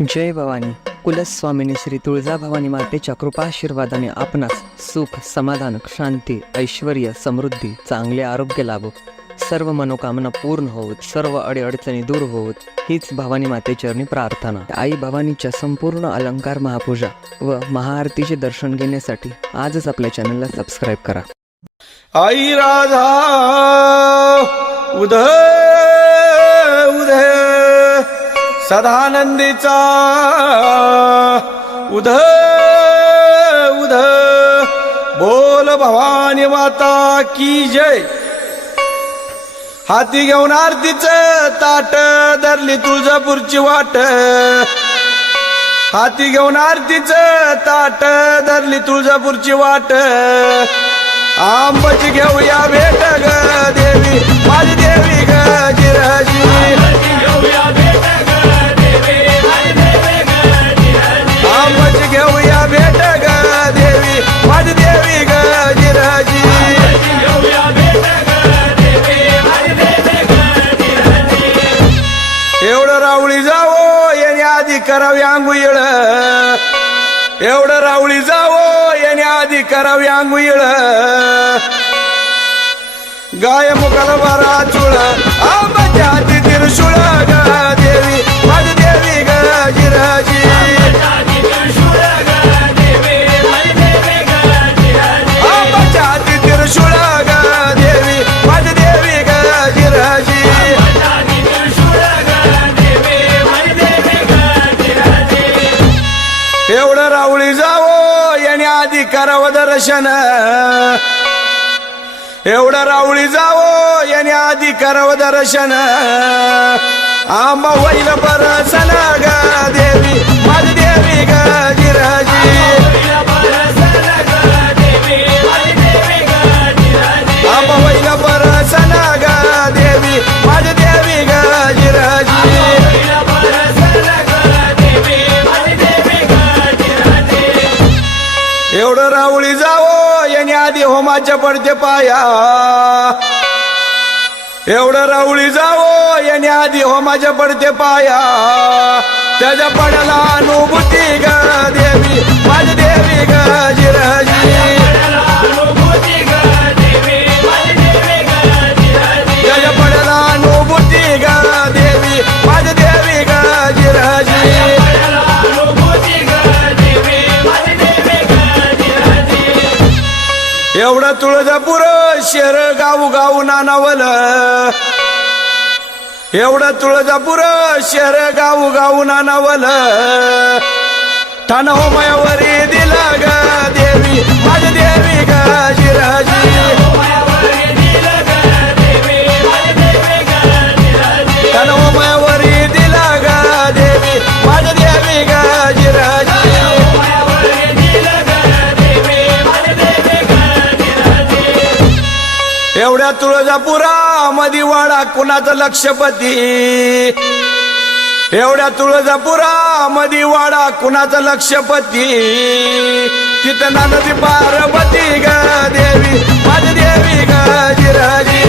जय भवानी. कुलस्वामिनी श्री तुळजाभवानी मातेच्या कृपाशीर्वादाने आपणास सुख, समाधान, शांती, ऐश्वर्य, समृद्धी, चांगले आरोग्य लाभो, सर्व मनोकामना पूर्ण होत, सर्व अडीअडचणी दूर होत, हीच भवानी मातेचरणी प्रार्थना. आई भवानीच्या संपूर्ण अलंकार महापूजा व महाआरतीचे दर्शन घेण्यासाठी आजच आपल्या चॅनलला सबस्क्राईब करा. आई राधा उदय उदय सदानंदीचा उदय उदय बोल भवानी माता की जय. हाती घेऊन आरतीचं ताट धरली तुळजापूरची वाट, हाती घेऊन आरतीचं ताट धरली तुळजापूरची वाट. आंबाची घेऊया भेट ग देवी माझी देवी ग जिराजी. आंबाची घेऊया भेट ग देवी माझी देवी ग जिराजी. एवढं रावळी जावो याने आधी करावी आंघोळ, एवढं रावळी जावो याने आधी करावी आंघोळ. गाय मुखाला बारा चुळ आंबाच्या हाती त्रिशूळ ग देवी माझी देवी ग जिराजी. आंबाच्या हाती त्रिशूळ ग देवी माझी देवी ग जिराजी. एवढं रावळी जावो याने आधी करावं दर्शन, एवढं रावळी जावो याने आधी करावं दर्शन. आंबा होईल परसन ग देवी माझी देवी ग जिराजी. आंबा होईल परसन ग देवी माझी देवी ग जिराजी. एवढं रावळी जावो याने आधी होमाच्या पडते पाया, एवढं रावळी जावो याने आधी होमाच्या पडते पाया. त्याच्या पडाला अनुभूती ग देवी माझी देवी ग जिराजी. त्याच्या पडाला अनुभूती ग देवी माझी देवी ग जिराजी. एवढं तुळजापूर शहर गाऊ गाऊ नानावल, एवढं तुळजापूर शहर गाऊ गाऊ नानावल. ठाण होमायावरी दिला ग देवी माझी देवी ग जिराजी. ठाण होमायावरी दिला ग देवी माझी देवी ग जिराजी. एवढ्या तुळजापुरामध्ये वाडा कुणाचा लक्षपती, एवढ्या तुळजापुरामध्ये वाडा कुणाचा लक्षपती. तिथं नानदी पार्वती ग देवी माझी देवी ग जिराजी.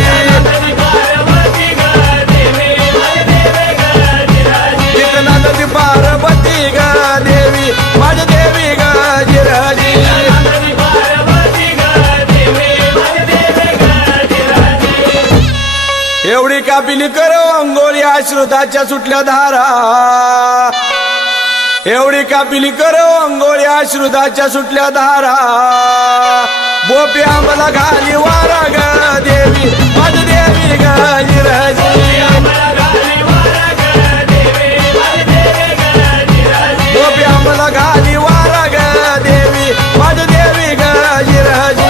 तिथं नानदी पार्वती ग देवी माझी देवी ग जिराजी. एवढी कापिली करो अंघोळी अश्रुताच्या सुटल्या धारा, एवढी कापिली करो अंघोळी अश्रुताच्या सुटल्या धारा. बोपी आंबला घाली वारा ग देवी माझी देवी ग जिराजी. बोपी आंबला घाली वारा ग देवी माझी देवी ग जिराजी.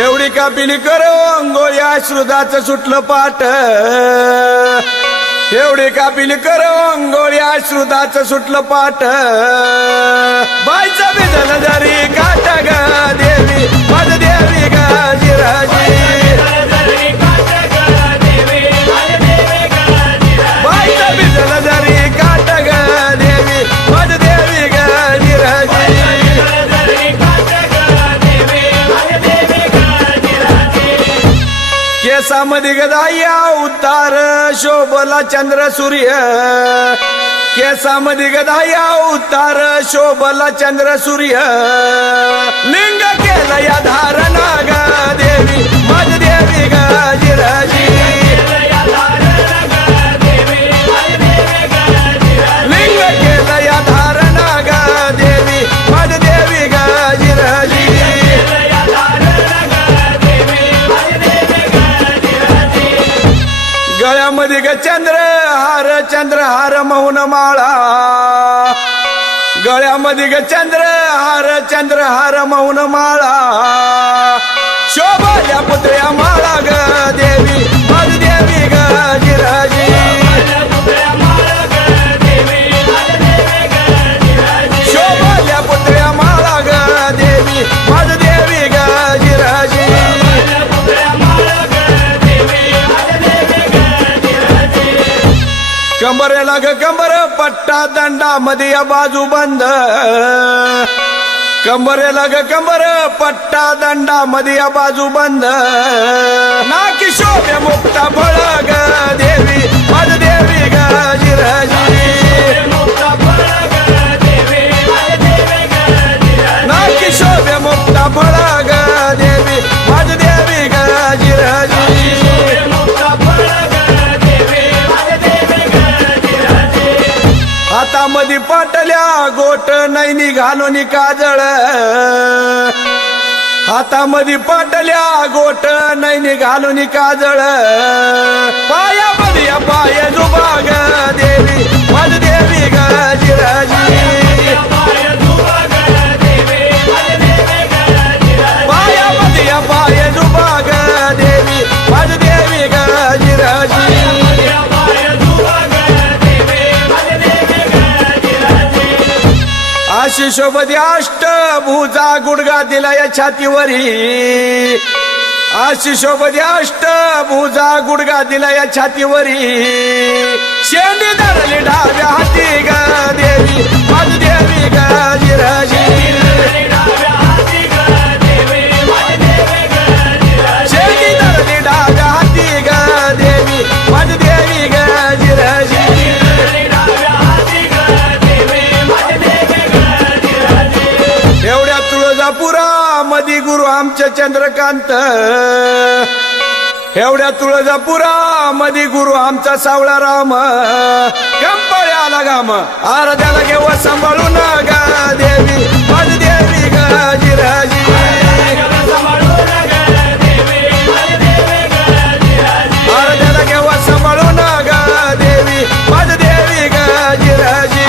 एवढी कापिली करो अंघोळी अश्रुताचं सुटलं पाट, एवढी कापिली करो अंघोळी अश्रुताचं सुटलं पाट. बाईचा बिजल जरी काट ग देवी माझी देवी ग जिराजी. बाईचा बिजल जरी काट ग देवी माझी देवी ग जिराजी. केसा केसामध्ये गदाया उतार शोभला चंद्र सूर्य केसामध्ये गदाया उतार शोभला चंद्र सूर्य लिंग केलं या धारणा ग देवी माझ देवी ग जिराजी लिंग केलं या धारणा ग देवी माझ देवी ग जिराजी गळ्यामध्ये ग चंद्रहार मौन माळा गळ्यामध्ये ग चंद्रहार मौन माळा शोभल्या पुतळ्या माळा ग देवी माझ देवी ग जिराजी शोभल्या पुतळ्या माळा ग देवी माझ देवी ग जिराजी कंबरेला ग कंबर पट्टा दंडा मध्ये या बाजू बंद कंबरेला ग कंबर पट्टा दंडा मध्ये या बाजू बंद नाकी शोभे मुक्ता फळ ग देवी माझ देवी ग जिराजी नाकी शोभे मुक्ता फळ ग देवी माझ देवी ग जिराजी हातामध्ये पाटल्या गोट नैनी घालून काजळ हातामध्ये पाटल्या गोट नैनी घालून काजळ पायामध्ये पाय जुबाग देवी माझ देवी ग जिराजी पायामध्ये पाय जुबाग देवी माझ देवी ग जिराजी अशी शोभती अष्टभुजा गुडगा दिला या छातीवरी अशी शोभती अष्टभुजा गुडगा दिला या छातीवरी शेंडी धरली डाव्या हाती ग देवी माझ देवी ग जिराजी शेंडी धरली डाव्या हाती ग देवी माझ देवी ग जिराजी एवढ्या तुळजापुरामध्ये गुरु आमचे चंद्रकांत एवढ्या तुळजापुरामध्ये गुरु आमचा सावळा राम कंपळ्याला गाम आराध्याला घेव सांभाळून ग देवी माझ देवी ग जिराजी आराध्याला घेव सांभाळून ग देवी माझ देवी ग जिराजी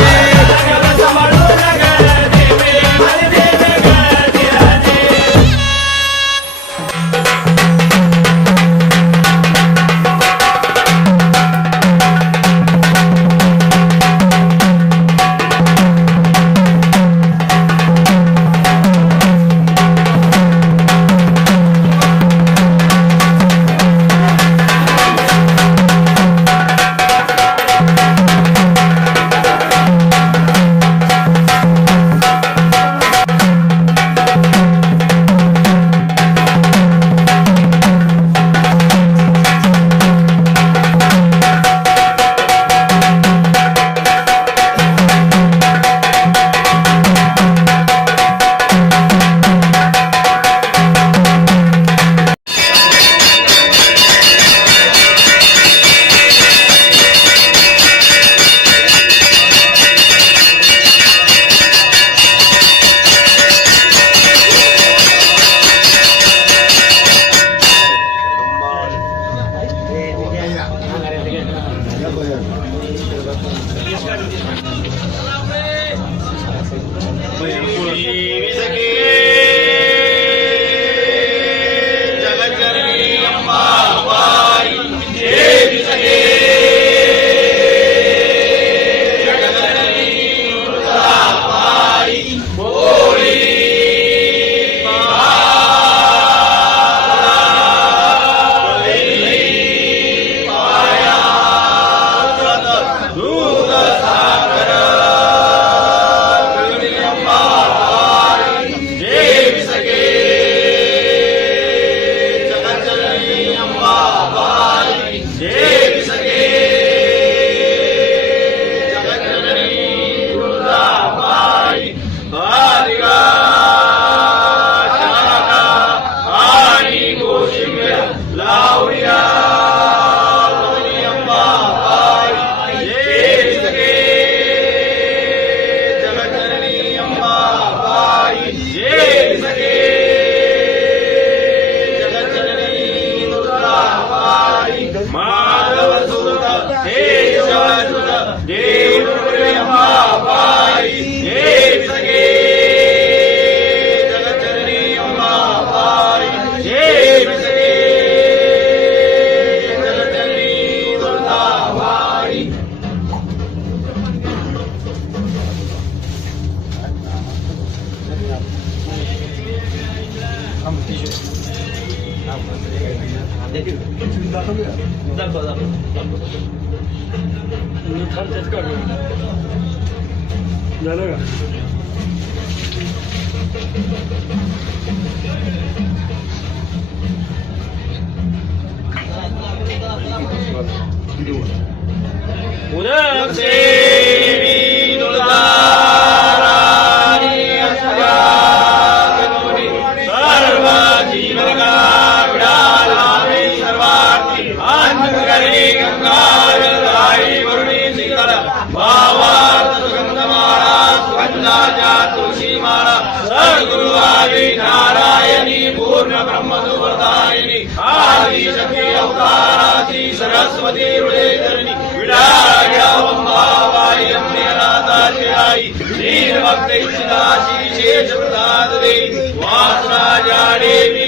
झालं का? नारायणी पूर्ण ब्रह्मदुर्दायिनी आदि शक्ती अवताराची सरस्वती हृदयधरणी विडाळ्यावंबाबाई अम्मेनाथाची आई दीनभक्त इच्छिताची शेष प्रसाद देवी वासराजा देवी